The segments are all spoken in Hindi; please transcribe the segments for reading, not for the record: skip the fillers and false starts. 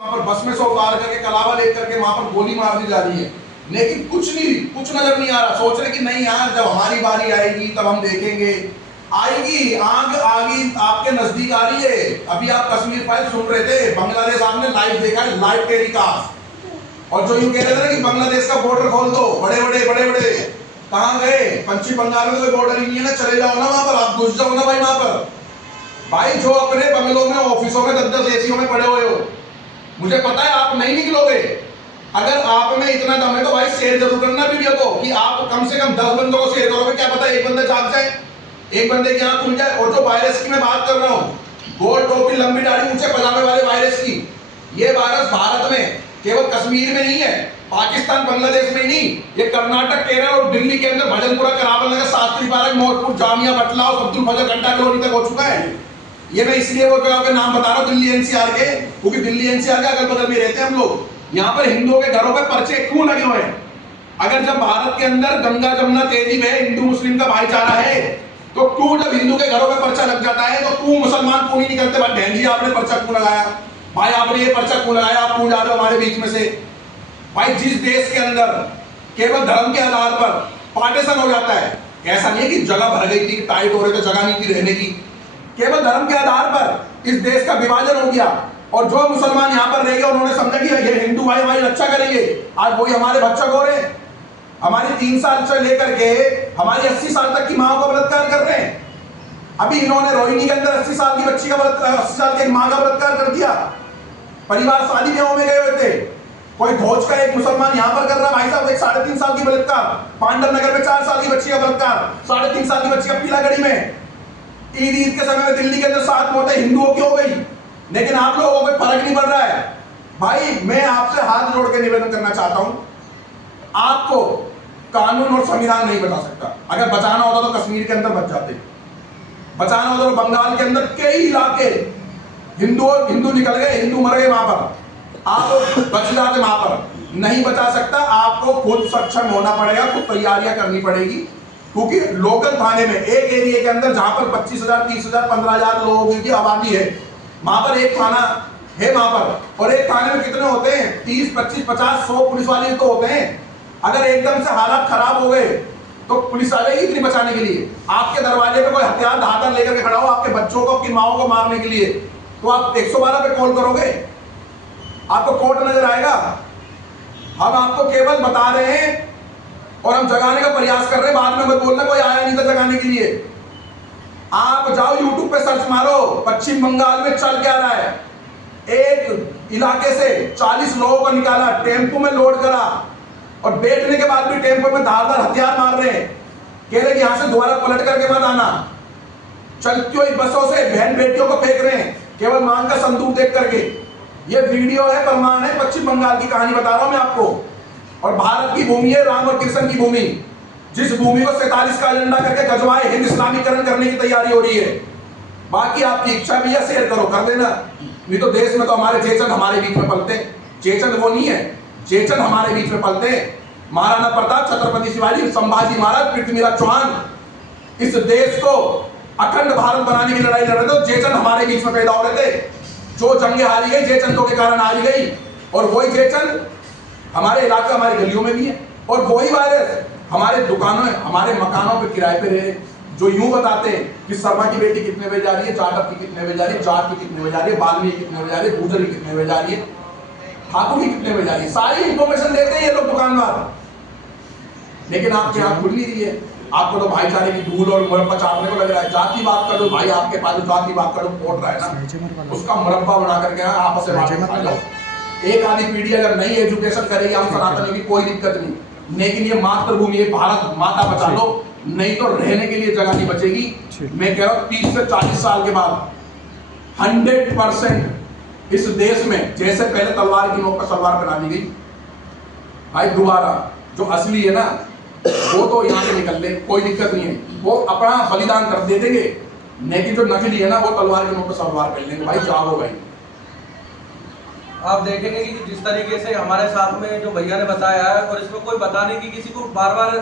वहां पर बस में से उतार करके कलावा लेकर के वहां पर गोली मार दी जा रही है, लेकिन कुछ नजर नहीं आ रहा। सोच रहे कि नहीं यार, जब हमारी बारी आएगी तब हम देखेंगे। आएगी, आग आगे आपके नजदीक आ रही है। अभी आप कश्मीर फाइल सुन रहे थे, बांग्लादेश आपने लाइव देखा है, लाइव टेलीकास्ट। और जो यूं कह रहे थे ना कि बांग्लादेश का बॉर्डर खोल दो, बड़े बड़े कहां गए? पश्चिम बंगाल में कोई बॉर्डर ही नहीं है ना, चले जाओ ना वहां पर, आप घुस जाओ ना भाई वहां पर। भाई जो अपने बंगलों में, ऑफिसों में 10-10 एसीओ में पड़े हुए हो, मुझे पता है आप नहीं निकलोगे। अगर आप में इतना दम है तो भाई शेयर जरूर करना वीडियो को, कि आप कम से कम 10 बंदों को शेयर करोगे, क्या पता एक बंदा जाग जाए, एक बंदे की आंख खुल जाए। और जो वायरस की मैं बात कर रहा हूँ, गोल टोपी लंबी दाढ़ी ऊंचे पजामे वाले वायरस की, ये वायरस भारत में केवल कश्मीर में नहीं है, पाकिस्तान बांग्लादेश में नहीं, ये कर्नाटक, केरल और दिल्ली के अंदर भजनपुरा, करावल नगर, शास्त्री पार्क, मोहतपुर, जामिया, बटलाव, अब्दुल फजल, घंटा कॉलोनी तक हो चुका है। ये मैं इसलिए वो जगह के नाम बता रहा हूँ दिल्ली एनसीआर के, क्योंकि दिल्ली एनसीआर के अगल बगल में रहते हैं हम लोग। यहाँ पर हिंदुओं के घरों पे पर्चे क्यों लगे हुए हैं? अगर जब भारत के अंदर गंगा जमुना तहजीब है, हिंदू मुस्लिम का भाईचारा है, तो क्यों जब हिंदू के घरों पे पर्चा लग जाता है तो क्यों मुसलमान क्यों नहीं निकलते? भाई बहन जी आपने पर्चा क्यों लगाया? भाई आपने ये पर्चा क्यों लगाया? आप क्यों जा रहे हो हमारे बीच में से? भाई जिस देश के अंदर केवल धर्म के आधार पर पार्टीशन हो जाता है, ऐसा नहीं है कि जगह भर गई थी, टाइट हो रहे थे, जगह नहीं थी रहने की, केवल धर्म के आधार पर इस देश का विभाजन हो गया। और जो मुसलमान यहाँ पर रह गए, उन्होंने समझा कि ये हिंदू भाई हमारी रक्षा करेंगे। आज वही हमारे भक्षक हो रहे हैं, हमारी 3 साल से लेकर के हमारी 80 साल तक की माओ का बलात्कार कर रहे हैं। अभी इन्होंने रोहिणी के अंदर 80 साल की बच्ची का 80 साल की मां का बलात्कार कर दिया। परिवार शादी ब्याहों में गए हुए थे, कोई भोज का एक मुसलमान यहाँ पर कर रहा, भाई साहब एक 3.5 साल की बलात्कार, पांडव नगर में 4 साल की बच्ची का बलात्कार, 3.5 साल की बच्ची का पीलागढ़ी में। ईद के समय में दिल्ली के अंदर 7 मौतें हिंदुओं की हो गई, लेकिन आप लोगों को फर्क नहीं पड़ रहा है। भाई मैं आपसे हाथ जोड़ के निवेदन करना चाहता हूं, आपको कानून और संविधान नहीं बचा सकता। अगर बचाना होता तो कश्मीर के अंदर बच जाते, बचाना होता तो बंगाल के अंदर कई इलाके हिंदू निकल गए, हिंदू मर गए वहां पर, आप बच जाते वहां पर। नहीं बचा सकता, आपको खुद सक्षम होना पड़ेगा, खुद तैयारियां करनी पड़ेगी। क्योंकि लोकल थाने में एक एरिया के अंदर जहां पर 25,000, 30,000, 15,000 लोगों की आबादी है, वहां पर एक थाना है वहां पर। और एक थाने में कितने होते हैं? 30, 25, 50, 100 पुलिस वाले तो होते हैं। अगर एकदम से हालात खराब हो गए तो पुलिस आ जाएगी इतनी बचाने के लिए। आपके दरवाजे पे कोई हथियार धातर लेकर के खड़ा हो आपके बच्चों को, आपकी माओ को मारने के लिए, तो आप 112 पे कॉल करोगे? आपको कोर्ट नजर आएगा? हम आपको केवल बता रहे हैं और हम जगाने का प्रयास कर रहे हैं, बाद में मत बोलना कोई आया नहीं था जगाने के लिए। आप जाओ यूट्यूब पे सर्च मारो, पश्चिम बंगाल में चल क्या रहा है। एक इलाके से 40 लोगों को निकाला, टेम्पो में लोड करा, और बैठने के बाद भी टेम्पो में धारदार हथियार मार रहे हैं, कह रहे कि यहां से दोबारा पलट करके मत आना। चलती हुई बसों से बहन बेटियों को फेंक रहे हैं केवल मांग का संदूक देख करके। ये वीडियो है, प्रमाण है, पश्चिम बंगाल की कहानी बता रहा हूं मैं आपको। और भारत की भूमि है, राम और कृष्ण की भूमि, जिस भूमि को 47 का एजेंडा करके गजवाए हिंद इस्लामीकरण करने की तैयारी हो रही है। बाकी आपकी इच्छा भी है, शेयर करो, कर देना। नहीं तो देश में तो हमारे चेचन हमारे बीच में पलते, चेचन वो नहीं है, चेचन हमारे बीच में पलते। महाराणा प्रताप, छत्रपति शिवाजी, संभाजी महाराज, पृथ्वीराज चौहान इस देश को अखंड भारत बनाने की लड़ाई लड़ रहे थे, चेचन हमारे बीच में पैदा हो रहे थे। जो जंगे हारी गई चेचनों के कारण हारी गई, और वही चेचन हमारे इलाके, हमारी गलियों में भी है। और वही वायरस हमारे दुकानों, हमारे मकानों पे किराए पे रहे, जो यूं बताते हैं कि शर्मा की बेटी कितने बजे जा रही है, जाटव की कितने बजे जा रही है, जाट की कितने बजे जा रही है, बाल्मीकि कितने बजे जा रही है, गुजर की कितने बजे जा रही है, ठाकुर की कितने बजे जा रही है, सारी इंफॉर्मेशन देते हैं ये लोग दुकानदार। लेकिन आपके यहाँ खुल नहीं रही है। आपको तो भाईचारे की धूल और मुरब्बा चाटने को लग रहा है। जाति बात कर दो भाई, आपके पास जो जाति बात कर दो पोट रहा है ना, उसका मुरब्बा बना करके आपस में खा जाओ। एक आधी पीढ़ी अगर नई एजुकेशन करेगी हम सनातन की कोई दिक्कत नहीं, लेकिन ये मातृभूमि, ये भारत माता बचा लो, नहीं तो रहने के लिए जगह नहीं बचेगी। मैं कह रहा हूँ 30 से 40 साल के बाद 100% इस देश में, जैसे पहले तलवार की नोक पर तलवार बना दी गई, भाई दोबारा जो असली है ना वो तो यहाँ से निकल ले, कोई दिक्कत नहीं है, वो अपना बलिदान कर दे देंगे। लेकिन जो नकली है ना वो तलवार के नोक पर तलवार कर लेंगे। भाई जागो भाई। आप देखेंगे कि जिस तरीके से हमारे साथ में जो भैया ने बताया है, और इसमें कोई बताने की किसी को बार बार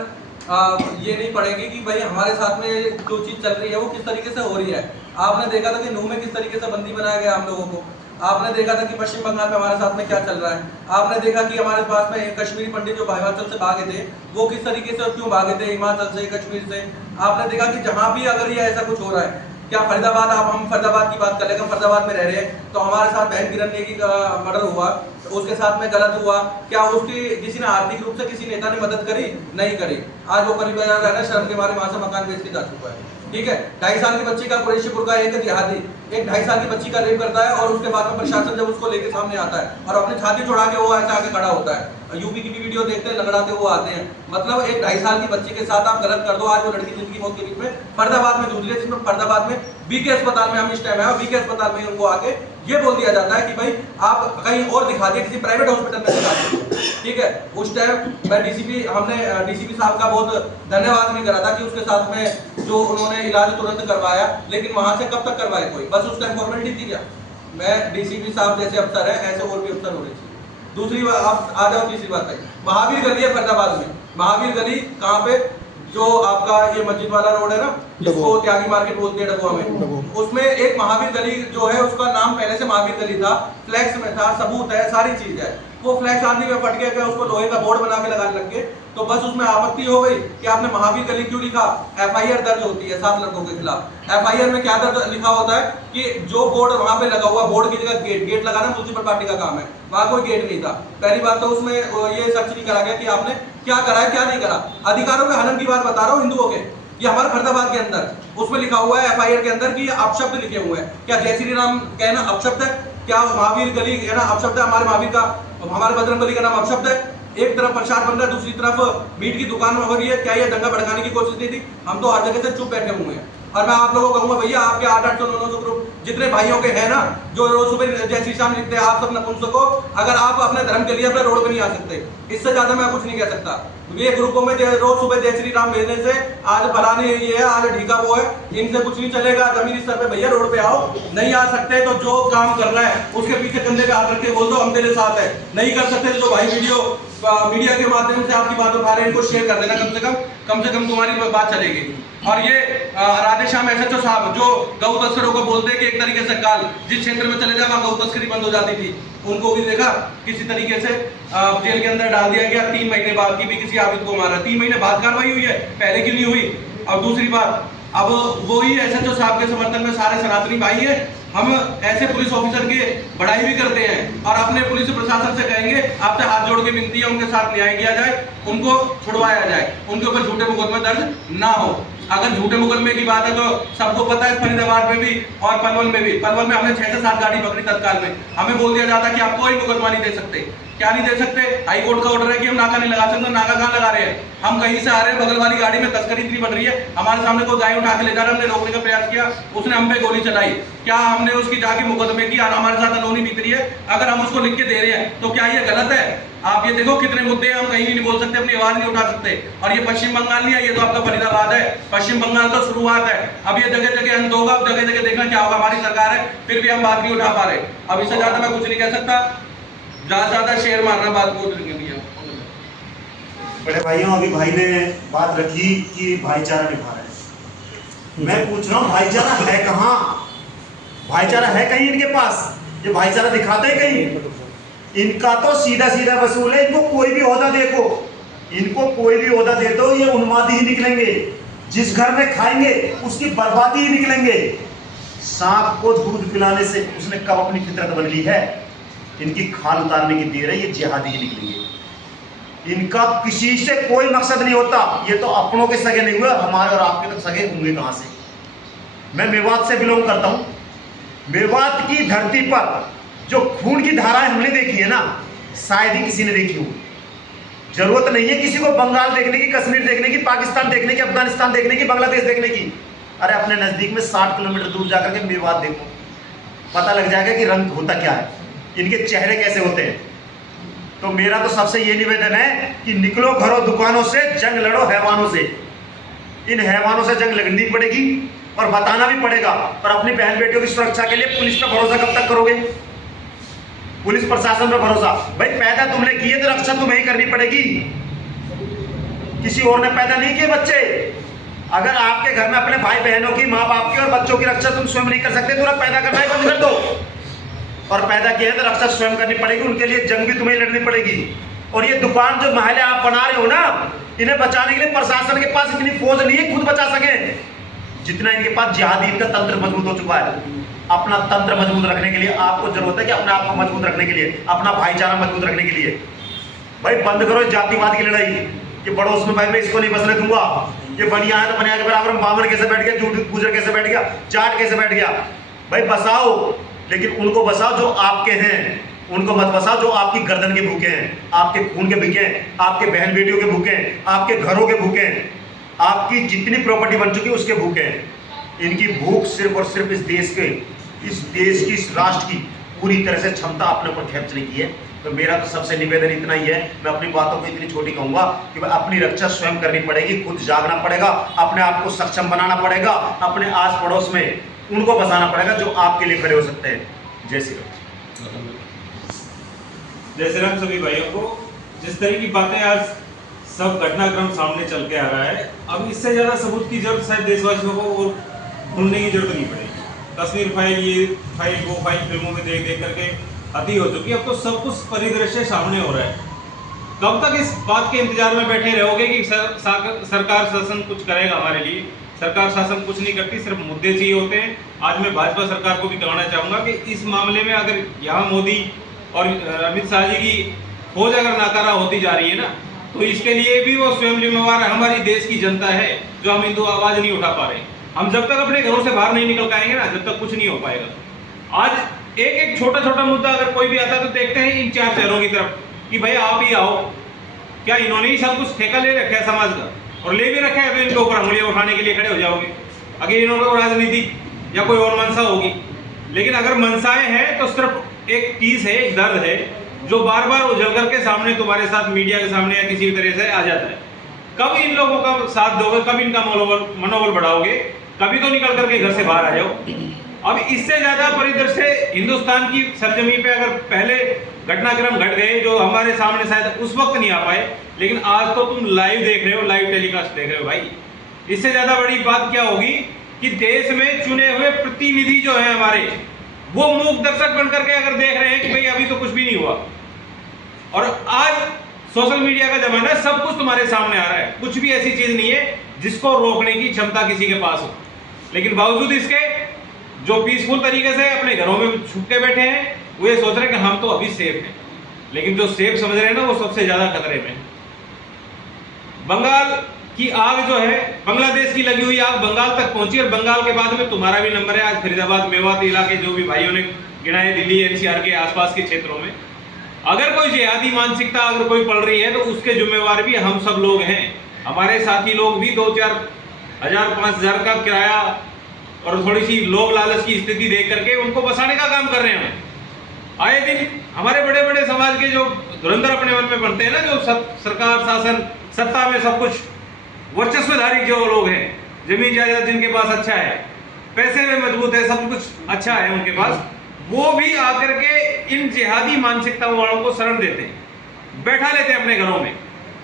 ये नहीं पड़ेगी कि भाई हमारे साथ में जो चीज़ चल रही है वो किस तरीके से हो रही है। आपने देखा था कि नूह में किस तरीके से बंदी बनाया गया हम लोगों को, आपने देखा था कि पश्चिम बंगाल में हमारे साथ में क्या चल रहा है। आपने देखा कि हमारे पास में कश्मीरी पंडित जो हिमाचल से भागे थे वो किस तरीके से और क्यों भागे थे हिमाचल से, कश्मीर से। आपने देखा कि जहां भी अगर ये ऐसा कुछ हो रहा है, क्या फरीदाबाद, आप हम फरीदाबाद की बात कर लेंगे, हम फरीदाबाद में रह रहे हैं, तो हमारे साथ बहन किरण नेगी का मर्डर हुआ, तो उसके साथ में गलत हुआ, क्या उसकी किसी ने आर्थिक रूप से किसी नेता ने मदद करी? नहीं करी। आज वो परिवार रहना शर्म के मारे वहां से मकान बेच के जा चुका है। ठीक है, 2.5 साल की बच्ची का कुरैशीपुर का एक जिहादी एक 2.5 साल की बच्ची का रेप करता है और उसके बाद में प्रशासन जब उसको लेके सामने आता है और अपनी छाती छोड़ा के वो ऐसे आके खड़ा होता है। यूपी की भी वीडियो देखते हैं, लंगड़ाते हुए आते हैं। मतलब एक 2.5 साल की बच्ची के साथ आप गलत कर दो। आज वो लड़की जिंदगी मौत के बीच में फरीदाबाद में जूझ रही है, जिसमें फरीदाबाद में बीके अस्पताल में हम इस टाइम है और बीके अस्पताल में उनको आके ये बोल दिया जाता है कि भाई आप कहीं और दिखा दिए, किसी प्राइवेट हॉस्पिटल में दिखा दिए। ठीक है, उस टाइम मैं हमने डीसीपी साहब का बहुत धन्यवाद भी करा था कि उसके साथ में जो उन्होंने इलाज तुरंत करवाया, लेकिन वहां से कब तक करवाए कोई? बस उस टाइम फॉर्मेलिटी थी क्या? मैं डीसीपी साहब जैसे अफसर है ऐसे और भी अफसर होने चाहिए। दूसरी बात, आप आ जाओ तीसरी बात है, महावीर गली है फरीदाबाद में। महावीर गली कहाँ पे? जो आपका ये मस्जिद वाला रोड है ना, जिसको त्यागी मार्केट बोलते हैं डबुआ में, उसमें एक महावीर गली जो है उसका नाम पहले से महावीर गली था, फ्लैक्स में था, सबूत है, सारी चीज है। वो फ्लैक्स आदमी में फट गया, उसको लोहे का बोर्ड बना के लगाने लग गए, तो बस उसमें आपत्ति हो गई कि आपने महावीर गली क्यों लिखा। एफआईआर दर्ज होती है 7 लड़कों के खिलाफ। एफआईआर में क्या दर्ज लिखा होता है कि जो बोर्ड वहां पे लगा हुआ, बोर्ड की जगह गेट लगाना म्युनिसिपल पार्टी का काम है, वहां कोई गेट नहीं था। पहली बात तो उसमें ये सर्च नहीं करा गया कि आपने क्या करा है क्या नहीं करा। अधिकारों के हनन की बात बता रहा हूँ हिंदुओं के, ये हमारे फरीदाबाद के अंदर उसमें लिखा हुआ है एफआईआर के अंदर कि अपशब्द लिखे हुए हैं। क्या जय श्री राम कहना अपशब्द है? क्या महावीर गली है ना अपशब्द है? हमारे महावीर का, हमारे बजरंग बली का नाम अपशब्द है? एक तरफ प्रसाद बन रहा है, दूसरी तरफ मीट की दुकान हो रही है। क्या ये दंगा भड़काने की कोशिश नहीं थी? हम तो हर जगह से चुप बैठे हुए हैं। और मैं आप लोगों को कहूंगा भैया, आपके 800 900 ग्रुप जितने भाइयों के हैं ना, जो रोज सुबह जय श्री राम लिखते हैं, आप सब नपुंसकों, अगर आप अपने धर्म के लिए अपने रोड पे नहीं आ सकते, इससे ज्यादा मैं कुछ नहीं कह सकता। ये ग्रुपों में रोज सुबह जय श्री राम भेजने से आज फलाने ये है, आज ढीका वो है, इनसे कुछ नहीं चलेगा। जमीनी स्तर पे भैया रोड पे आओ, नहीं आ सकते तो जो काम कर रहा है उसके पीछे कंधे पे हाथ रख के बोल दो हम तेरे साथ है। नहीं कर सकते तो जो भाई मीडिया के माध्यम से आपकी बात उठा रहे हैं, इनको शेयर कर देना, कम से कम तुम्हारी बात चलेगी। और ये राधेश्याम एसएचओ साहब जो गौ तस्करों को बोलते हैं कि एक तरीके से काल जिस क्षेत्र में चले जाए वहां गौ तस्करी बंद हो जाती थी, उनको भी देखा किसी तरीके से जेल के अंदर डाल दिया गया। 3 महीने बाद की भी किसी आबिद को मारा, 3 महीने बाद कार्रवाई हुई है, पहले क्यों नहीं हुई? और दूसरी बात, अब वही एसएचओ साहब के समर्थन में सारे सनातनी भाई हैं। हम ऐसे पुलिस ऑफिसर की बड़ाई भी करते हैं और अपने पुलिस प्रशासन से कहेंगे, आपसे हाथ जोड़ के विनती है, उनके साथ न्याय किया जाए, उनको छुड़वाया जाए, उनके ऊपर झूठे मुकदमे दर्ज ना हो। अगर झूठे मुकदमे की बात है तो सबको पता है फरीदाबाद में भी और पलवल में भी। पलवल में हमने 6 से 7 गाड़ी पकड़ी तत्काल में, हमें बोल दिया जाता कि आप कोई मुकदमा नहीं दे सकते। क्या नहीं दे सकते? हाई कोर्ट का ऑर्डर है कि हम नाका नहीं लगा सकते। नाका कहाँ लगा रहे हैं? हम कहीं से आ रहे हैं, बगल वाली गाड़ी में तस्करी इतनी बढ़ रही है, हमारे सामने कोई गाय उठा के ले जा रहा है, हमने रोकने का प्रयास किया, उसने हम पे गोली चलाई, क्या हमने उसकी जाके मुकदमे की? हमारे साथ अनहोनी बीत रही है, अगर हम उसको लिख के दे रहे हैं तो क्या ये गलत है? आप ये देखो कितने मुद्दे हैं, हम कहीं भी नहीं बोल सकते, अपनी आवाज नहीं उठा सकते। और ये पश्चिम बंगाल नहीं है, ये तो आपका फरीदाबाद है। पश्चिम बंगाल तो शुरुआत है, अब ये जगह जगह अंत होगा। अब जगह जगह देखना क्या होगा। हमारी सरकार है, फिर भी हम बात नहीं उठा पा रहे। अब इससे ज्यादा मैं कुछ नहीं कह सकता, ज्यादा शेयर मारना बात को नहीं। बड़े भाइयों, अभी भाई ने बात रखी कि भाईचारा निभा रहे हैं। मैं पूछ रहा हूँ भाईचारा है कहाँ? भाईचारा है कहीं इनके पास? ये भाईचारा दिखाते हैं कहीं? इनका तो सीधा सीधा वसूल है। इनको कोई भी ओहदा देखो, इनको कोई भी ओहदा दे दो, ये उन्मादी ही निकलेंगे। जिस घर में खाएंगे उसकी बर्बादी ही निकलेंगे। सांप को दूध पिलाने से उसने कब अपनी फितरत बन ली है? इनकी खाल उतारने की देर है, ये जिहादी ही निकलेंगे। इनका किसी से कोई मकसद नहीं होता। ये तो अपनों के सगे नहीं हुए, हमारे और आपके तो सगे होंगे कहां से? मैं मेवात से बिलोंग करता हूं। मेवात की धरती पर जो खून की धाराएं हमने देखी है ना, शायद ही किसी ने देखी हो। जरूरत नहीं है किसी को बंगाल देखने की, कश्मीर देखने की, पाकिस्तान देखने की, अफगानिस्तान देखने की, बांग्लादेश देखने की। अरे अपने नजदीक में 60 किलोमीटर दूर जाकर के मेवात देखो, पता लग जाएगा कि रंग होता क्या है, इनके चेहरे कैसे होते हैं। तो मेरा तो सबसे ये निवेदन है कि निकलो घरों दुकानों से, जंग लड़ो हैवानों से। इन हैवानों से जंग लड़नी पड़ेगी और बताना भी पड़ेगा। और अपनी बहन बेटियों की सुरक्षा के लिए पुलिस पर भरोसा कब तक करोगे? पुलिस प्रशासन पर भरोसा? भाई पैदा तुमने किए तो रक्षा तुम्हें ही करनी पड़ेगी, किसी और ने पैदा नहीं किए बच्चे। अगर आपके घर में अपने भाई बहनों की, माँ बाप की और बच्चों की रक्षा तुम स्वयं नहीं कर सकते तो पैदा करना ही बंद कर दो। और पैदा किए हैं तो रक्षा स्वयं करनी पड़ेगी, उनके लिए जंग भी तुम्हें लड़नी पड़ेगी। और ये दुकान जो महल आप बना रहे हो ना, इन्हें बचाने के लिए प्रशासन के पास इतनी फौज नहीं है खुद बचा सके, जितना इनके पास जिहादी इनका तंत्र मजबूत हो चुका है। अपना तंत्र मजबूत रखने के लिए आपको जरूरत है कि अपने आप को मजबूत रखने के लिए, अपना भाईचारा मजबूत रखने के लिए भाई बंद करो जातिवाद की लड़ाई कि पड़ोस में भाई मैं इसको नहीं बसने दूंगा, ये बनिया है तो बनिया के बराबर में बामन कैसे बैठ गया, गुजर कैसे बैठ गया, जाट कैसे बैठ गया। भाई बसाओ, लेकिन उनको बसाओ जो आपके हैं, उनको मत बसाओ जो आपकी गर्दन के भूखे हैं, आपके खून के भूखे हैं, आपके बहन बेटियों के भूखे हैं, आपके घरों के भूखे हैं, आपकी जितनी प्रॉपर्टी बन चुकी है उसके भूखे हैं। इनकी भूख सिर्फ और सिर्फ इस देश की, इस राष्ट्र की पूरी तरह से क्षमता अपने ऊपर खींचने की है। तो मेरा तो सबसे निवेदन इतना ही है, मैं अपनी बातों को इतनी छोटी कहूंगा कि अपनी रक्षा स्वयं करनी पड़ेगी, खुद जागना पड़ेगा, अपने आप को सक्षम बनाना पड़ेगा, अपने आस पड़ोस में उनको बसाना पड़ेगा जो आपके लिए खड़े हो सकते हैं। जय श्री राम। जय श्री राम सभी भाइयों को। जिस तरह की बातें आज सब घटनाक्रम सामने चल के आ रहा है, अब इससे ज्यादा सबूत की जरूरत शायद देशवासियों को और ढूंढने की जरूरत नहीं पड़ेगी। कश्मीर फाइल, ये फाइल, वो फाइल फिल्मों में देख देख करके अति हो चुकी है। अब तो सब कुछ परिदृश्य सामने हो रहा है। कब तक इस बात के इंतजार में बैठे रहोगे कि सरकार शासन कुछ करेगा हमारे लिए? सरकार शासन कुछ नहीं करती, सिर्फ मुद्दे चाहिए होते हैं। आज मैं भाजपा सरकार को भी कहना चाहूंगा कि इस मामले में अगर यहाँ मोदी और अमित शाह जी की फौज अगर नाकारा होती जा रही है ना, तो इसके लिए भी वो स्वयं जिम्मेवार है। हमारी देश की जनता है जो हम हिंदू आवाज नहीं उठा पा रहे। हम जब तक अपने घरों से बाहर नहीं निकल पाएंगे ना, जब तक कुछ नहीं हो पाएगा। आज एक एक छोटा छोटा मुद्दा अगर कोई भी आता है तो देखते हैं इन चार शहरों की तरफ कि भाई आप ही आओ। क्या इन्होंने ही सब कुछ ठेका ले रखा है समाज का, और ले भी रखा है तो इनके ऊपर उंगलियां उठाने के लिए खड़े हो जाओगे। अगर इन्होंने राजनीति या कोई और मंशा होगी, लेकिन अगर मंशाएं हैं तो सिर्फ एक चीज है, एक दर्द है जो बार बार उजल करके सामने तुम्हारे साथ मीडिया के सामने या किसी भी तरह से आ जाता है। कब इन लोगों का साथ दोगे, कब इनका मनोबल बढ़ाओगे? कभी तो निकल करके घर से बाहर आ जाओ। अब इससे ज्यादा परिदृश्य हिंदुस्तान की सरजमी पे अगर पहले घटनाक्रम घट गए जो हमारे सामने शायद उस वक्त नहीं आ पाए, लेकिन आज तो तुम लाइव देख रहे हो, लाइव टेलीकास्ट देख रहे हो भाई। इससे ज्यादा बड़ी बात क्या होगी कि देश में चुने हुए प्रतिनिधि जो है हमारे, वो मूक दर्शक बन करके अगर देख रहे हैं कि भाई अभी तो कुछ भी नहीं हुआ। और आज सोशल मीडिया का जमाना है, सब कुछ तुम्हारे सामने आ रहा है। कुछ भी ऐसी चीज नहीं है जिसको रोकने की क्षमता किसी के पास हो, लेकिन बावजूद इसके जो पीसफुल तरीके से अपने घरों में छुप के बैठे हैं, वो ये सोच रहे हैं कि हम तो अभी सेफ हैं। लेकिन जो सेफ समझ रहे हैं ना, वो सबसे ज्यादा खतरे में। बंगाल की आग जो है, बांग्लादेश की लगी हुई आग बंगाल तक पहुंची, और बंगाल के बाद में तुम्हारा भी नंबर है। आज फरीदाबाद, मेवात इलाके जो भी भाइयों ने गिनाए, दिल्ली एनसीआर के आसपास के क्षेत्रों में अगर कोई जिहादी मानसिकता अगर कोई पड़ रही है तो उसके जिम्मेवार भी हम सब लोग हैं। हमारे साथी लोग भी 2-4 हजार 5 हजार का किराया और थोड़ी सी लोभ लालच की स्थिति देख करके उनको बसाने का काम कर रहे हैं। आए दिन हमारे बड़े बड़े समाज के जो धुरंधर अपने मन में बनते हैं ना, जो सरकार शासन सत्ता में सब कुछ वर्चस्वधारी जो लोग हैं, जमीन जायदाद जिनके पास अच्छा है, पैसे में मजबूत है, सब कुछ अच्छा है उनके पास, वो भी आकर के इन जिहादी मानसिकता वालों को शरण देते हैं, बैठा लेते हैं अपने घरों में।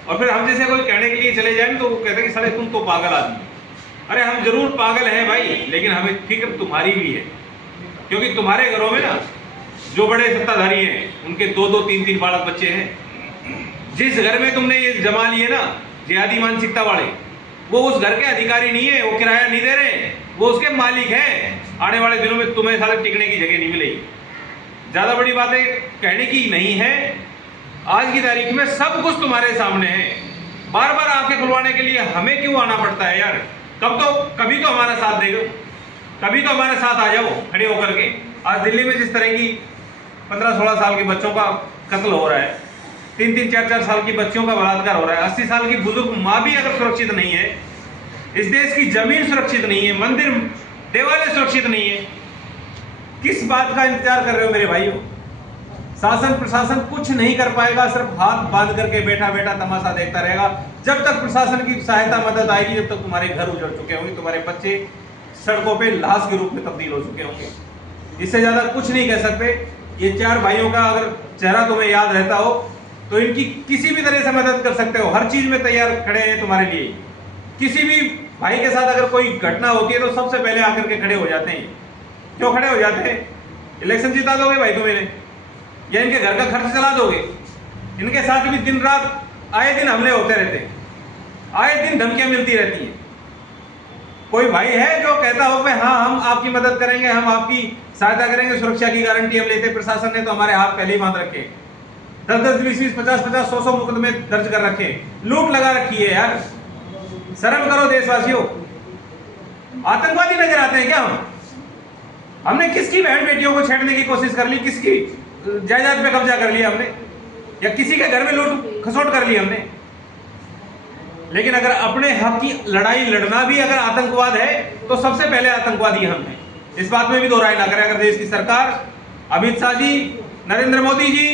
और फिर हम जैसे कोई कहने के लिए चले जाएं तो वो कहते हैं कि साले तुम तो पागल आदमी। अरे हम जरूर पागल हैं भाई, लेकिन हमें फिक्र तुम्हारी भी है, क्योंकि तुम्हारे घरों में ना जो बड़े सत्ताधारी हैं उनके 2-2, 3-3 बालक बच्चे हैं। जिस घर में तुमने ये जमा लिए ना जिहादी मानसिकता वाले, वो उस घर के अधिकारी नहीं है, वो किराया नहीं दे रहे, वो उसके मालिक हैं। आने वाले दिनों में तुम्हें साले टिकने की जगह नहीं मिलेगी। ज्यादा बड़ी बातें कहने की नहीं है। आज की तारीख में सब कुछ तुम्हारे सामने है। बार बार आंखें खुलवाने के लिए हमें क्यों आना पड़ता है यार? कभी तो हमारा साथ दे दो, कभी तो हमारे साथ आ जाओ खड़े होकर के। आज दिल्ली में जिस तरह की 15-16 साल के बच्चों का कत्ल हो रहा है, 3-3, 4-4 साल की बच्चियों का बलात्कार हो रहा है, 80 साल की बुजुर्ग माँ भी अगर सुरक्षित नहीं है, इस देश की जमीन सुरक्षित नहीं है, मंदिर देवालय सुरक्षित नहीं है, किस बात का इंतजार कर रहे हो मेरे भाइयों? शासन प्रशासन कुछ नहीं कर पाएगा, सिर्फ हाथ बांध करके बैठा बैठा तमाशा देखता रहेगा। जब तक प्रशासन की सहायता मदद आएगी, जब तक तुम्हारे घर उजड़ चुके होंगे, तुम्हारे बच्चे सड़कों पे लाश के रूप में तब्दील हो चुके होंगे। इससे ज्यादा कुछ नहीं कह सकते। ये 4 भाइयों का अगर चेहरा तुम्हें याद रहता हो तो इनकी किसी भी तरह से मदद कर सकते हो, हर चीज में तैयार खड़े हैं तुम्हारे लिए। किसी भी भाई के साथ अगर कोई घटना होती है तो सबसे पहले आकर के खड़े हो जाते हैं। क्यों खड़े हो जाते हैं? इलेक्शन जिता दोगे भाई तुम इन्हें, या इनके घर का खर्च चला दोगे? इनके साथ भी दिन रात आए दिन हमले होते रहते हैं, आए दिन धमकियां मिलती रहती हैं। कोई भाई है जो कहता हो कि हाँ हम आपकी मदद करेंगे, हम आपकी सहायता करेंगे, सुरक्षा की गारंटी हम लेते? प्रशासन ने तो हमारे हाथ पहले ही बांध रखे, 10-10, 20-20, 50-50, 100-100 मुकदमे दर्ज कर रखे, लूट लगा रखी है यार। शर्म करो देशवासियों। आतंकवादी नजर आते हैं क्या हम? हमने किसकी बहन बेटियों को छेड़ने की कोशिश कर ली? किसकी जायदाद पे कब्जा कर लिया हमने? या किसी के घर में लूट खसोट कर ली हमने? लेकिन अगर अपने हक की लड़ाई लड़ना भी अगर आतंकवाद है तो सबसे पहले आतंकवादी हम हैं। इस बात में भी दो राय ना करें। अगर देश की सरकार, अमित शाह जी, नरेंद्र मोदी जी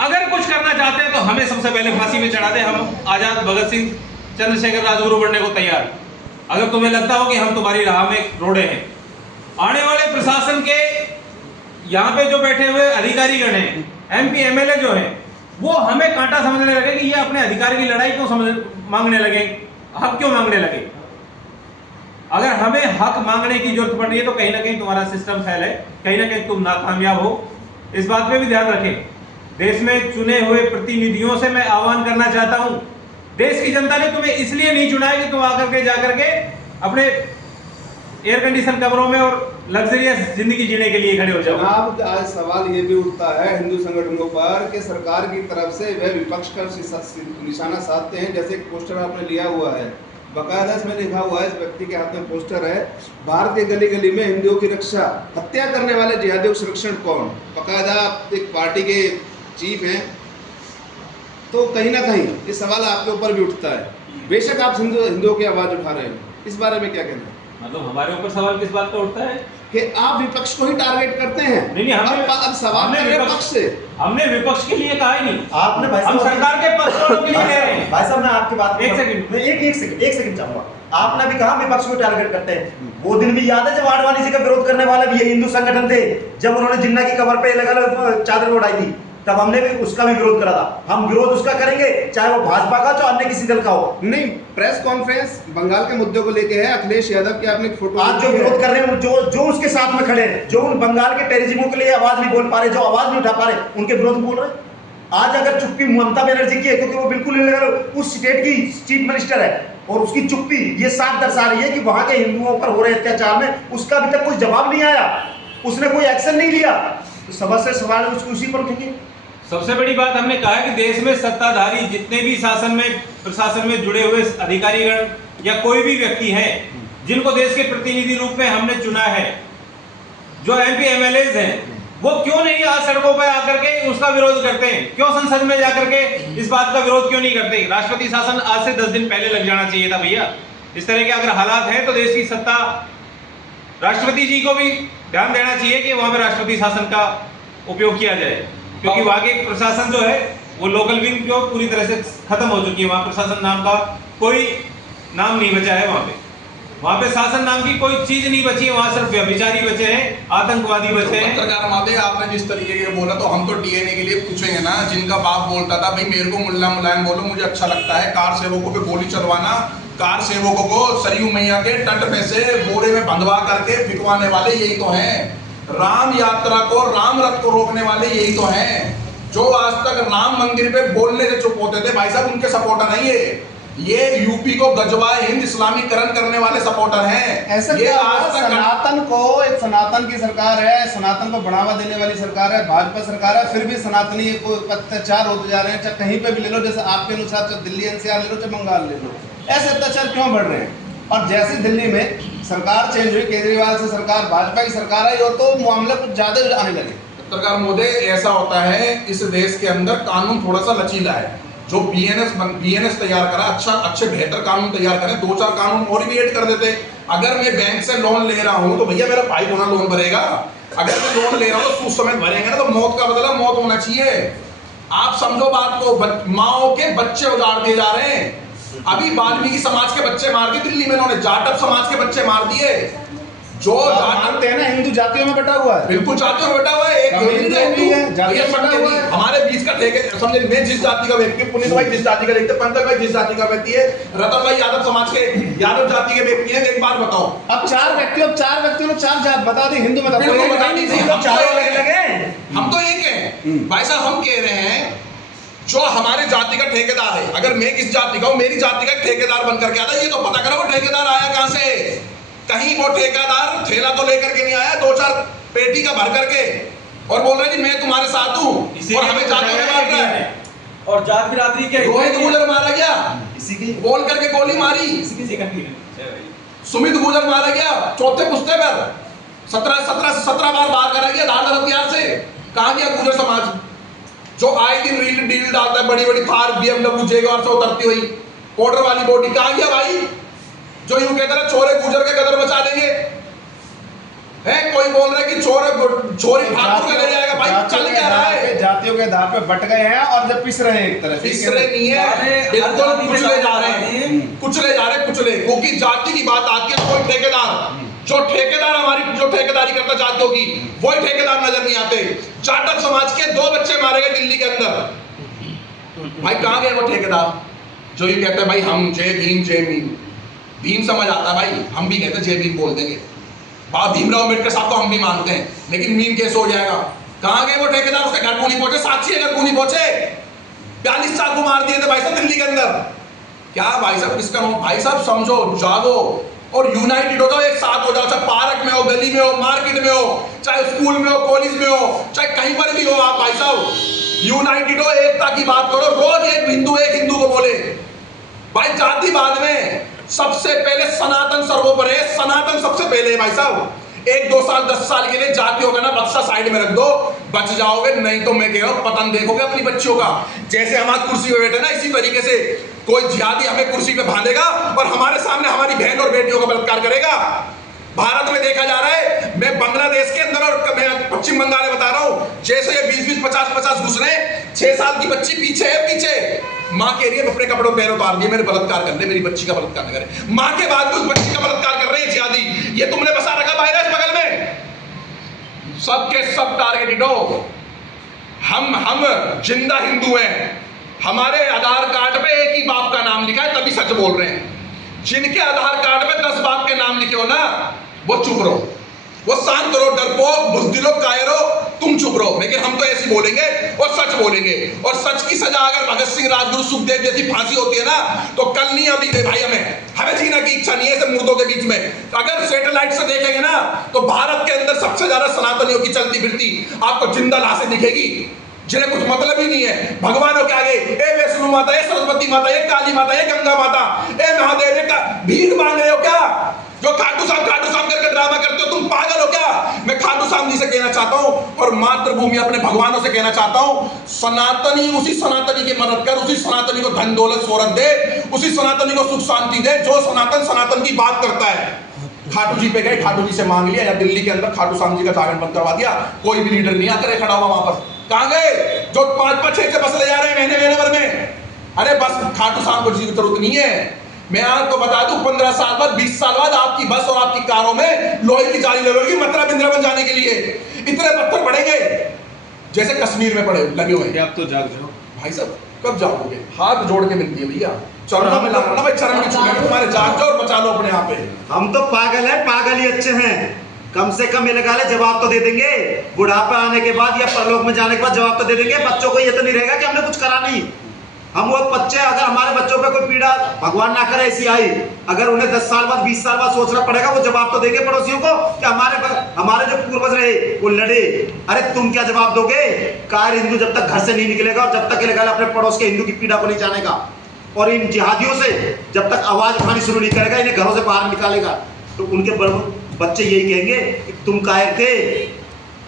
अगर कुछ करना चाहते हैं तो हमें सबसे पहले फांसी में चढ़ा दे। हम आजाद भगत सिंह, चंद्रशेखर राजगुरु बनने को तैयार। अगर तुम्हें लगता हो कि हम तुम्हारी राह में रोड़े हैं, आने वाले प्रशासन के यहाँ पे जो बैठे हुए अधिकारीगण हैं, MP MLA जो हैं, वो हमें कांटा समझने लगे कि ये अपने अधिकार की लड़ाई क्यों मांगने लगे, हक क्यों मांगने लगे। अगर हमें हक मांगने की जरूरत पड़ रही है तो कहीं ना कहीं तुम्हारा सिस्टम फेल है, कहीं ना कहीं तुम नाकामयाब हो। इस बात पे भी ध्यान रखें। देश में चुने हुए प्रतिनिधियों से मैं आह्वान करना चाहता हूं, देश की जनता ने तुम्हें इसलिए नहीं चुना है कि तुम आकर के जाकर के अपने एयर कंडीशन कमरों में और लग्जरियस जिंदगी जीने के लिए खड़े हो जाओ। जनाब, आज सवाल ये भी उठता है हिंदू संगठनों पर कि सरकार की तरफ से वह विपक्ष का निशाना साधते हैं। जैसे एक पोस्टर आपने लिया हुआ है, बाकायदा इसमें लिखा हुआ है, इस व्यक्ति के हाथ में पोस्टर है, भारत के गली गली में हिंदुओं की रक्षा, हत्या करने वाले जिहादियों का संरक्षण कौन? बाकायदा एक पार्टी के चीफ हैं, तो कहीं ना कहीं ये सवाल आपके ऊपर भी उठता है। बेशक आप हिंदुओं की आवाज़ उठा रहे हैं, इस बारे में क्या कहना है? मतलब हमारे ऊपर सवाल किस बात का उठता है कि आप विपक्ष को ही टारगेट करते हैं। नहीं, हमने अब सवाल है विपक्ष से। हमने विपक्ष के लिए कहा ही नहीं, आपने भाई हम साहब सरकार के पक्षों के लिए कह रहे हैं। भाई साहब मैं आपकी बात एक सेकंड। एक सेकंड चाहूंगा। आपने भी कहा विपक्ष को टारगेट करते हैं। वो दिन भी याद है जब आडवाणी जी का विरोध करने वाले भी ये हिंदू संगठन थे, जब उन्होंने जिन्ना की कबर पे अलग चादर उड़ाई थी, तब हमने भी उसका भी विरोध करा था। हम विरोध उसका करेंगे चाहे वो भाजपा का चाहे अन्य किसी दल का हो। नहीं, प्रेस कॉन्फ्रेंस बंगाल के मुद्दों को लेके है। अखिलेश यादव की आपने फोटो आज जो विरोध कर रहे हैं, जो उसके साथ में खड़े हैं, जो उन बंगाल के टेररिज्मों के लिए आवाज नहीं बोल पा रहे, जो आवाज नहीं उठा पा रहे, उनके विरोध बोल रहे हैं। आज अगर चुप्पी ममता बनर्जी की है क्योंकि वो बिल्कुल उस स्टेट की चीफ मिनिस्टर है, और उसकी चुप्पी ये साफ दर्शा रही है कि वहां के हिंदुओं पर हो रहे अत्याचार में उसका अभी तक कोई जवाब नहीं आया, उसने कोई एक्शन नहीं लिया। तो सबसे से सवाल उसी पर उठेंगे। सबसे बड़ी बात हमने कहा है कि देश में सत्ताधारी जितने भी प्रशासन में जुड़े हुए अधिकारीगण या कोई भी व्यक्ति है जिनको देश के प्रतिनिधि रूप में हमने चुना है, जो MP MLAs हैं, वो क्यों नहीं आज सड़कों पर आकर के उसका विरोध करते हैं? क्यों संसद में जाकर के इस बात का विरोध क्यों नहीं करते? राष्ट्रपति शासन आज से 10 दिन पहले लग जाना चाहिए था भैया। इस तरह के अगर हालात हैं तो देश की सत्ता, राष्ट्रपति जी को भी ध्यान देना चाहिए कि वहां पर राष्ट्रपति शासन का उपयोग किया जाए, क्योंकि वहां के प्रशासन जो है वो लोकल विंग जो पूरी तरह से खत्म हो चुकी है। वहां प्रशासन नाम का कोई नाम नहीं बचा है। वहां पे शासन नाम की कोई चीज नहीं बची है। वहां सिर्फ व्यभिचारी बचे हैं, आतंकवादी बचे हैं। पत्रकार महोदय, आपने जिस तरीके के बोला तो हम तो DNA के लिए पूछेंगे ना। जिनका बाप बोलता था भाई मेरे को मुल्ला मुलायम बोलो, मुझे अच्छा लगता है कार सेवकों पे गोली चलवाना, कार सेवकों को सरयू मैया के तट पे से बोरे में बंधवा करके फिकवाने वाले यही तो हैं। राम यात्रा को, राम रथ को रोकने वाले यही तो हैं। जो आज तक राम मंदिर पे बोलने से चुप होते थे, भाई साहब उनके सपोर्टर नहीं है ये यूपी को गजवाए हिंद इस्लामीकरण करने वाले सपोर्टर हैं। ऐसा ये क्या आज तक सनातन को, एक सनातन की सरकार है, सनातन को बढ़ावा देने वाली सरकार है, भाजपा सरकार है, फिर भी सनातनी को अत्याचार होते जा रहे हैं। चाहे कहीं पे भी ले लो, जैसे आपके अनुसार चाहे दिल्ली NCR ले लो, चाहे बंगाल ले लो, ऐसे अत्याचार क्यों बढ़ रहे हैं? और जैसे दिल्ली में सरकार चेंज हुई, केजरीवाल से सरकार भाजपा की सरकार आई, और तो मामला कुछ ज्यादा आने लगे। पत्रकार महोदय, ऐसा होता है इस देश के अंदर कानून थोड़ा सा लचीला है। जो BNS तैयार करा, अच्छे बेहतर कानून तैयार करें, 2-4 कानून और भी ऐड कर देते। अगर मैं बैंक से लोन ले रहा हूं तो भैया मेरा भाई होना लोन भरेगा। अगर मैं लोन ले रहा हूं तो सूद समेत भरेंगे ना, तो मौत का बदला मौत होना चाहिए। आप समझो बात को, माओ के बच्चे उजाड़ दिए जा रहे हैं। अभी वाल्मीकि समाज के बच्चे मार दिए दिल्ली में, इन्होंने जाटव समाज के बच्चे मार दिए। जो जानते हैं ना, हिंदू जातियों में बटा हुआ है, बिल्कुल जातियों में बटा हुआ है। एक हमारे बीच का ठेके समझे, मैं जिस जाति का व्यक्ति हूँ, पुनीत भाई जिस जाति का व्यक्ति है, पंकज भाई जिस जाति का व्यक्ति है, रतन भाई यादव समाज के यादव जाति के व्यक्ति है। एक बात बताओ, अब चार व्यक्तियों ने चार जात बता दी, हिंदू में बिल्कुल बता दीजिए, हम चारों अलग है। तो एक है भाई साहब, हम कह रहे हैं जो हमारे जाति का ठेकेदार है, अगर मैं किस जाति का हूं, मेरी जाति का ठेकेदार बनकर के आता है, ये तो पता करो वो ठेकेदार आया कहां से। कहीं वो ठेकेदार ठेला तो लेकर के नहीं आया 2-4 पेटी का भर करके और बोल रहा है कि मैं तुम्हारे साथ हूं और हमें जातियों में बांट रहा है। और जात बिरादरी के रोहित गुजर मारा गया, इसी की बोल करके गोली मारी, सुमित गुजर मारा गया चौथे पुश्ते पर, 17 बार बाहर करा गया धार हथियार से। कहां गया गुजर समाज जो आए दिन रील डील डालता है, बड़ी बड़ी थार BMW जेगुआर से उतरती हुई पाउडर वाली बॉडी? कहां गया भाई जो यूं कहता है छोरे गुजर के कदर बचा देंगे? है कोई बोल रहा है कि छोरी ठाकुर के ले जाएगा, भाई चल क्या रहा है? जातियों के आधार पे बट गए हैं और जब पिस रहे हैं एक तरह से। पिस रहे नहीं है, बिल्कुल कुचले जा रहे हैं, कुचले, क्योंकि जाति की बात आती है। कोई ठेकेदार जो ठेकेदार हमारी जो ठेकेदारी करता जातियों की, वही ठेकेदार नजर नहीं आते। जाटव समाज के 2 बच्चे मारे गए दिल्ली के अंदर, भाई कहां गए वो ठेकेदार जो ये कहते हैं भाई हम जय भीम। भीम समझ आता है भाई, हम भी कहते हैं जय भीम बोल देंगे, बाबा भीमराव अम्बेडकर साहब को हम भी मानते हैं, लेकिन मीम केस हो जाएगा। कहां गए वो ठेकेदार? उसके घर को नहीं पहुंचे, साक्षी घर को नहीं पहुंचे। 42 चाकू मार दिए थे भाई साहब दिल्ली के अंदर। क्या भाई साहब किसका नाम? भाई साहब समझो, जागो और यूनाइटेड हो जाओ, एक साथ हो जाओ, चाहे पार्क में हो, गली में हो, मार्केट में हो, चाहे स्कूल में हो, कॉलेज में हो, चाहे कहीं पर भी हो आप भाई साहब, यूनाइटेड हो, एकता की बात करो। रोज एक हिंदू को बोले भाई जातिवाद में सबसे पहले सनातन सर्वोपरि है, सनातन सबसे पहले है भाई साहब। 1-2 साल 10 साल के लिए जातियों का ना बक्सा साइड में रख दो, बच जाओगे, नहीं तो मैं कह रहा हूं पतन देखोगे अपनी बच्चियों का। जैसे हम आज कुर्सी पे बैठे ना, इसी तरीके से कोई जिहादी हमें कुर्सी पे बांधेगा और हमारे सामने हमारी बहन और बेटियों का बलात्कार करेगा। भारत में देखा जा रहा है, मैं बांग्लादेश के अंदर और मैं पश्चिम बंगाल में बता रहा हूं, जैसे ये 20-20, 50-50 घुस रहे, 6 साल की बच्ची पीछे है, पीछे माँ कह रही है अपने कपड़ों पैर उतार दिए, मेरे बलात्कार कर रहे, मेरी बच्ची का बलात्कार न करे। माँ के बाद भी उस बच्ची का बलात्कार कर रहे हैं जिहादी। ये तुमने बसा रखा वायरस बगल में, सबके सब टारगेटेड हो। हम जिंदा हिंदू हैं, हमारे आधार कार्ड पे एक ही बाप का नाम लिखा है, तभी सच बोल रहे हैं। जिनके आधार कार्ड पे 10 बाप के नाम लिखे हो ना, वो चुप रहो, वो शांत रहो, डरपोक बुज़दिलो कायरो तुम चुप रहो। लेकिन हम तो ऐसे बोलेंगे और सच बोलेंगे, और सच की सजा अगर भगत सिंह, राजगुरु, सुखदेव जैसी फांसी होती है ना, तो कल नहीं अभी दे भाई, हमें जीने की इच्छा नहीं है ऐसे मुर्दों के बीच में। अगर सैटेलाइट से देखेंगे ना, तो भारत के अंदर सबसे ज्यादा सनातनियों की चलती फिरती आपको जिंदा लाशें दिखेगी, जिन्हें कुछ मतलब ही नहीं है भगवानों के आगे। ए वैष्णो माता, ए सरस्वती माता, ए काली माता, ए गंगा माता, ए महादेव का भीड़ मांग रहे हो क्या? जो खाटू साहब करके ड्रामा करते हो, तुम पागल हो क्या? मैं खाटू साहब जी से कहना चाहता हूं और मातृभूमि अपने भगवानों से कहना चाहता हूं, सनातनी उसी सनातनी की मदद कर, उसी सनातनी को धन दौलत शोहरत दे, उसी सनातनी को सुख शांति दे जो सनातन की बात करता है। खाटू जी पे गए, खाटू जी से मांग लिया, या दिल्ली के अंदर खाटू श्याम जी का जागरण बंद करवा दिया, कोई भी लीडर नहीं आकर खड़ा हुआ वहां पर। कहां गए जो 5-5, 6 बस ले जा रहे हैं महीने भर में? अरे बस खाटू श्याम को जी की जरूरत नहीं है। मैं आपको बता दूं 15 साल बाद, 20 साल बाद आपकी बस और आपकी कारों में लोहे की जाली लगेगी मथुरा वृंदावन जाने के लिए। इतने पत्थर पड़ेंगे जैसे कश्मीर में पड़े लगे हुए हैं। आप तो जाग जाओ भाई साहब, कब जाओगे? हाथ जोड़ के मिलती है भैया, चरणों में लग ना भाई, चरण की छूटे तुम्हारे, जाग जाओ और बचा लो अपने आप पे। हम तो पागल है, पागल ही अच्छे हैं। कम से कम ये लगा ले जवाब तो दे देंगे, बुढ़ापा आने के बाद या परलोक में जाने के बाद जवाब तो दे देंगे। बच्चों को ये तो नहीं रहेगा कि हमने कुछ करा नहीं। हम वो बच्चे, अगर हमारे बच्चों पे कोई पीड़ा भगवान ना करे ऐसी आई, अगर उन्हें 10 साल बाद 20 साल बाद सोचना पड़ेगा, वो जवाब तो देंगे पड़ोसियों को कि हमारे जो पूर्वज रहे वो लड़े। अरे तुम क्या जवाब दोगे? कायर हिंदू जब तक घर से नहीं निकलेगा और जब तक ये अपने पड़ोस के हिंदू की पीड़ा को नहीं जानेगा और इन जिहादियों से जब तक आवाज उठानी शुरू नहीं करेगा, इन्हें घरों से बाहर निकालेगा, तो उनके बच्चे यही कहेंगे कि तुम कायर थे,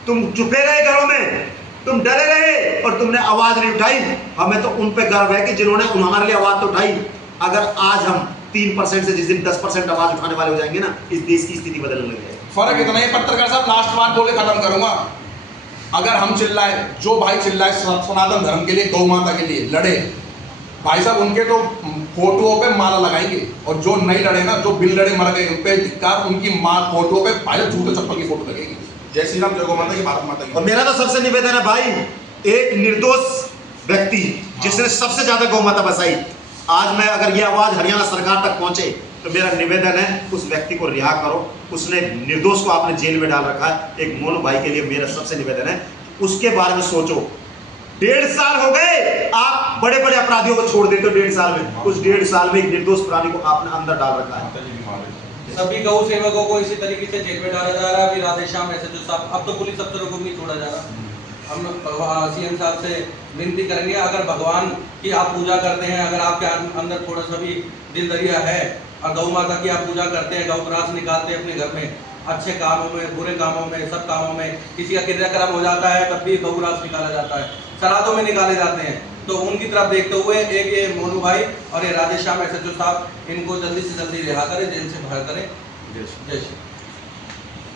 तुम चुपे रहे घरों में, तुम डरे रहे और तुमने आवाज नहीं उठाई। हमें तो उन पे गर्व है कि जिन्होंने हमारे लिए आवाज तो उठाई। अगर आज हम 3% से जिस दिन 10% आवाज उठाने वाले हो जाएंगे ना, इस देश की स्थिति बदलने लग जाएगी। फर्क इतना ही, पत्रकार साहब लास्ट बात बोल के खत्म करूंगा। अगर हम चिल्लाए, जो भाई चिल्लाए सनातन धर्म के लिए, गौ माता के लिए लड़े, भाई साहब उनके तो फोटोओं पे माला लगाएंगे, और जो नहीं लड़े ना, जो बिन लड़े मर गए, उन पे धिक्कार, उनकी मां फोटो पे भाई जूते चप्पल की फोटो लगेगी। जय श्री राम, जय गौ माता की, भारत माता की। और मेरा तो सबसे निवेदन है भाई, एक निर्दोष व्यक्ति जिसने सबसे ज्यादा गौ माता बसाई, आज मैं अगर ये आवाज हरियाणा सरकार तक पहुंचे तो मेरा निवेदन है उस व्यक्ति को रिहा करो। उसने निर्दोष को आपने जेल में डाल रखा है। एक मोनू भाई के लिए मेरा सबसे निवेदन है उसके बारे में सोचो। 1.5 साल हो गए, आप बड़े बड़े अपराधियों को छोड़ देते हो 1.5 साल में, उस 1.5 साल में एक निर्दोष प्राणी को आपने अंदर डाल रखा है। सभी गौ सेवकों को इसी तरीके से जेल में डाला जा रहा है। अभी राधेश्याम SHO साहब, अब तो पुलिस अफसरों को भी छोड़ा जा रहा है। हम CM साहब से विनती करेंगे, अगर भगवान की आप पूजा करते हैं, अगर आपके अंदर थोड़ा सा भी दिल दरिया है और गौ माता की आप पूजा करते हैं, गौग्रास निकालते हैं अपने घर में, अच्छे कामों में, बुरे कामों में, सब कामों में, किसी का क्रियाक्रम हो जाता है तब भी गौग्रास निकाला जाता है, श्राद्धों में निकाले जाते हैं, तो उनकी तरफ देखते हुए एक ये मोनू भाई और ये राधेश्याम SHO साहब, इनको जल्दी से जल्दी रिहा करें, जेल से बाहर करें। जय श्री